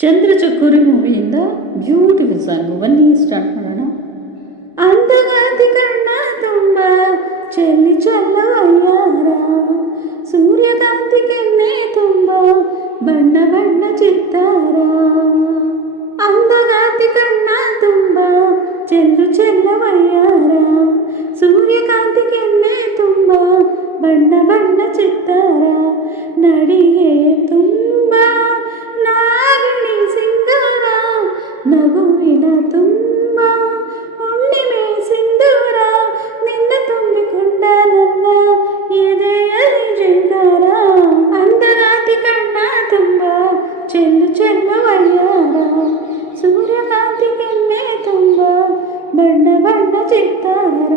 ಚಂದ್ರಚಕೋರಿ ಮೂವಿಯಿಂದ beautiful song ಬನ್ನಿ start ಮಾಡೋಣ. అందగాతి కన్నా తుంబ చెల్లి చల్లవయ్యార సూర్యకాంతి కెన్నే తుంబ ಬಣ್ಣ ಬಣ್ಣ ಚಿತ್ತಾರ. అందగాతి కన్నా తుంబ చెల్లు చెల్లవయ్యార సూర్యకాంతి కెన్నే తుంబ ಬಣ್ಣ ಬಣ್ಣ ಚಿತ್ತಾರ. ನಡಿಗೆ ಚೆಲ್ಲು ಚೆಲ್ಲು ವಯ್ಯಾರ ಸೂರ್ಯಕಾಂತಿ ಕೆನ್ನೆ ತುಂಬ ಬಣ್ಣ ಬಣ್ಣ ಚಿತ್ತಾರ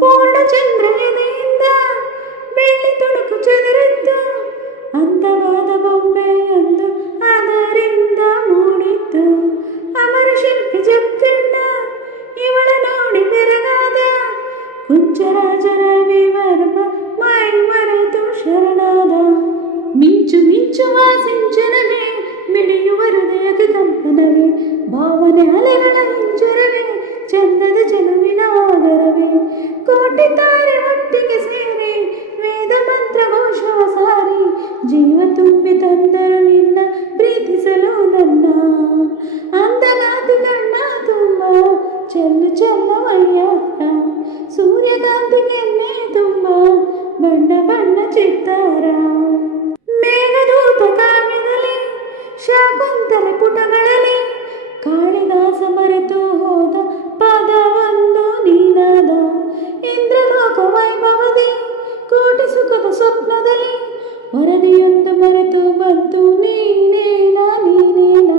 ಪೂರ್ಣ ಚಂದ್ರ ಎದೆಯಿಂದ ಬೆಳ್ಳಿ ತುಣುಕು ಚೆದರಿದ್ದು ಅಂದವಾದ ಬೊಂಬೆಯೊಂದು ಅದರಿಂದ ಮೂಡಿತ್ತು ಅಮರ ಶಿಲ್ಪಿ ಜಗಣ್ಣ ಇವಳ ನೋಡಿ ಬೆರಗಾದ ಕುಂಚರಾಜರ ವಿವರ್ಮ ಮೈ ಮರೆತು ಶರಣಾದ ಭಾವನೆ ಅಲೆಗಳ ಹಿಂಜರವೇ ಚಂದದ ಚೆಲುವಿನ ಆಗರವೇ ಕೋಟಿ ತಾರೆ ಒಟ್ಟಿಗೆ ಸೇರಿ, ವೇದ ಮಂತ್ರ ಘೋಷವ ಸಾರಿ, ಜೀವ ತುಂಬಿ ತಂದರು ನಿನ್ನ ಪ್ರೀತಿಸಲು ನನ್ನ. ಅಂದಗಾತಿ ಕಣ್ಣ ತುಂಬ, ಚೆಲ್ಲು ಚೆಲ್ಲವಯ್ಯ ಸೂರ್ಯಕಾಂತಿ ಕೆನ್ನೆ ತುಂಬ, ಬಣ್ಣ ಬಣ್ಣ ಚಿತ್ತಾರ. ಮೇಘದೂತ ಕಾವ್ಯದಲ್ಲಿ ಶಾಕುಂತಲೆ ಪುಟಗಳಲ್ಲಿ ಕಾಳಿದಾಸ ಮರೆತು ಹೋದ ಪದವೊಂದು ನೀನಾದ. ಇಂದ್ರಲೋಕ ವೈಭವದಿ ಕೋಟಿ ಸುಖದ ಸ್ವಪ್ನದಲ್ಲಿ ವರದಿಯೊಂದು ಮರೆತು ಬಂತು ನೀನೇನ ನೀನೇನ.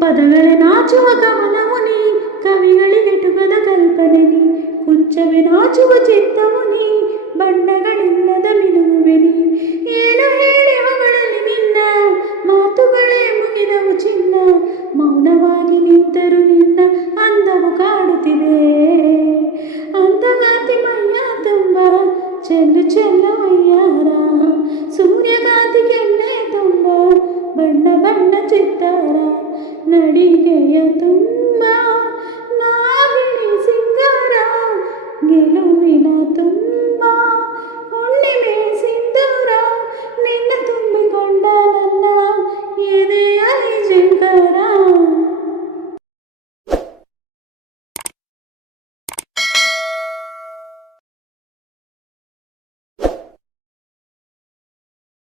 ಪದಗಳ ನಾಚುವ ಗಮನವು ನೀ ಕವಿಗಳಿಗೆಟುಕದ ಕಲ್ಪನೆ ನೀ. ಕುಂಚವೆ ನಾಚುವ ಚಿತ್ತವು ನೀ, ಬಣ್ಣಗಳಿಲ್ಲದ ಮಿನುಗುವೆ ನೀ. ಚೆಲ್ಲವಯ್ಯಾರ ಸೂರ್ಯಕಾಂತಿಗೆನ್ನೆ ತುಂಬ ಬಣ್ಣ ಬಣ್ಣ ಚಿತ್ತಾರ ನಡಿಗೆಯ ತುಂಬ